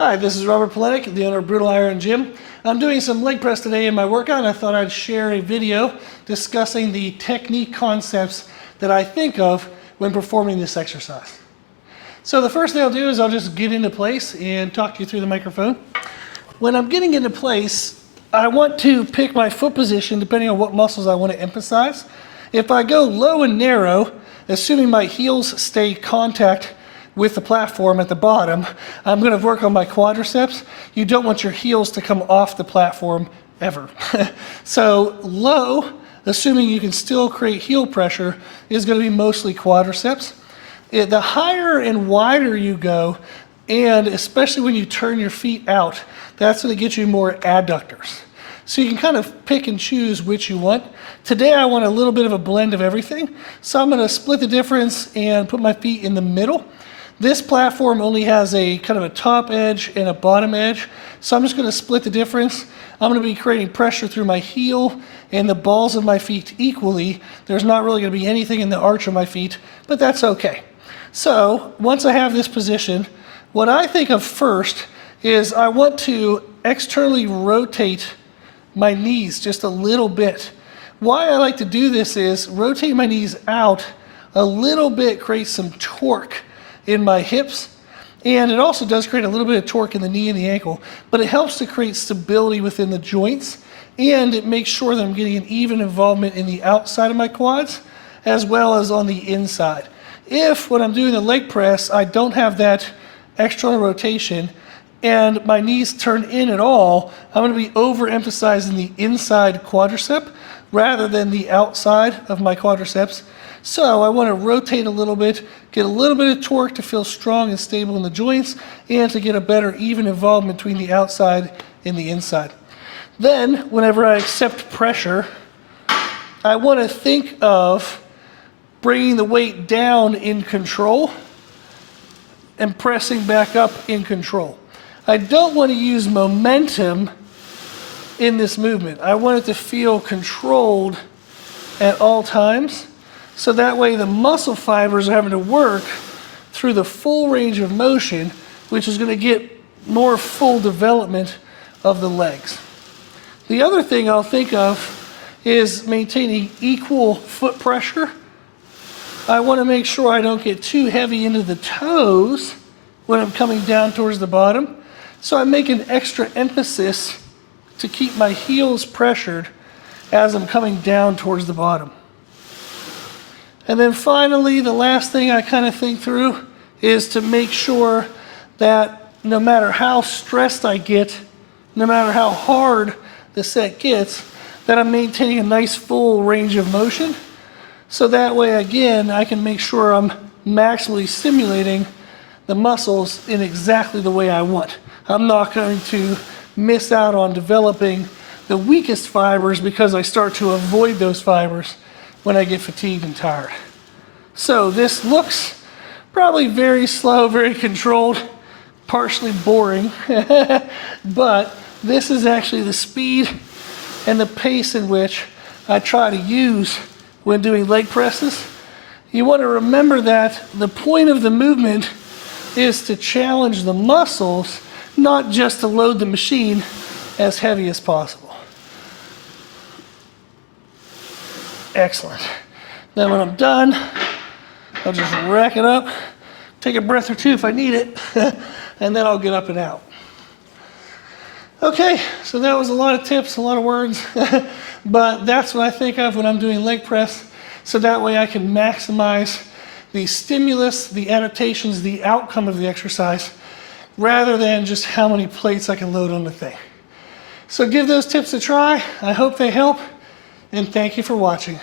Hi, this is Robert Polenic, the owner of Brutal Iron Gym. I'm doing some leg press today in my workout, and I thought I'd share a video discussing the technique concepts that I think of when performing this exercise. So the first thing I'll do is I'll just get into place and talk you through the microphone. When I'm getting into place, I want to pick my foot position depending on what muscles I want to emphasize. If I go low and narrow, assuming my heels stay contact with the platform at the bottom, I'm going to work on my quadriceps. You don't want your heels to come off the platform ever. So low, assuming you can still create heel pressure, is going to be mostly quadriceps. The higher and wider you go, and especially when you turn your feet out, that's going to get you more adductors. So you can kind of pick and choose which you want. Today I want a little bit of a blend of everything. So I'm going to split the difference and put my feet in the middle. This platform only has a kind of a top edge and a bottom edge. So I'm just going to split the difference. I'm going to be creating pressure through my heel and the balls of my feet equally. There's not really going to be anything in the arch of my feet, but that's okay. So once I have this position, what I think of first is I want to externally rotate my knees just a little bit. Why I like to do this is rotate my knees out a little bit, create some torque in my hips, and it also does create a little bit of torque in the knee and the ankle, but it helps to create stability within the joints, and it makes sure that I'm getting an even involvement in the outside of my quads as well as on the inside. If when I'm doing the leg press I don't have that external rotation and my knees turn in at all, I'm going to be overemphasizing the inside quadricep rather than the outside of my quadriceps. So I want to rotate a little bit, get a little bit of torque to feel strong and stable in the joints, and to get a better even involvement between the outside and the inside. Then, whenever I accept pressure, I want to think of bringing the weight down in control and pressing back up in control. I don't want to use momentum in this movement. I want it to feel controlled at all times. So that way the muscle fibers are having to work through the full range of motion, which is going to get more full development of the legs. The other thing I'll think of is maintaining equal foot pressure. I want to make sure I don't get too heavy into the toes when I'm coming down towards the bottom. So I make an extra emphasis to keep my heels pressured as I'm coming down towards the bottom. And then finally, the last thing I kind of think through is to make sure that no matter how stressed I get, no matter how hard the set gets, that I'm maintaining a nice full range of motion. So that way, again, I can make sure I'm maximally stimulating the muscles in exactly the way I want. I'm not going to miss out on developing the weakest fibers because I start to avoid those fibers when I get fatigued and tired. So this looks probably very slow, very controlled, partially boring, but this is actually the speed and the pace in which I try to use when doing leg presses. You want to remember that the point of the movement is to challenge the muscles, not just to load the machine as heavy as possible. Excellent. Then when I'm done, I'll just rack it up, take a breath or two if I need it, and then I'll get up and out. Okay, so that was a lot of tips, a lot of words, but that's what I think of when I'm doing leg press, so that way I can maximize the stimulus, the adaptations, the outcome of the exercise, rather than just how many plates I can load on the thing. So give those tips a try. I hope they help, and thank you for watching.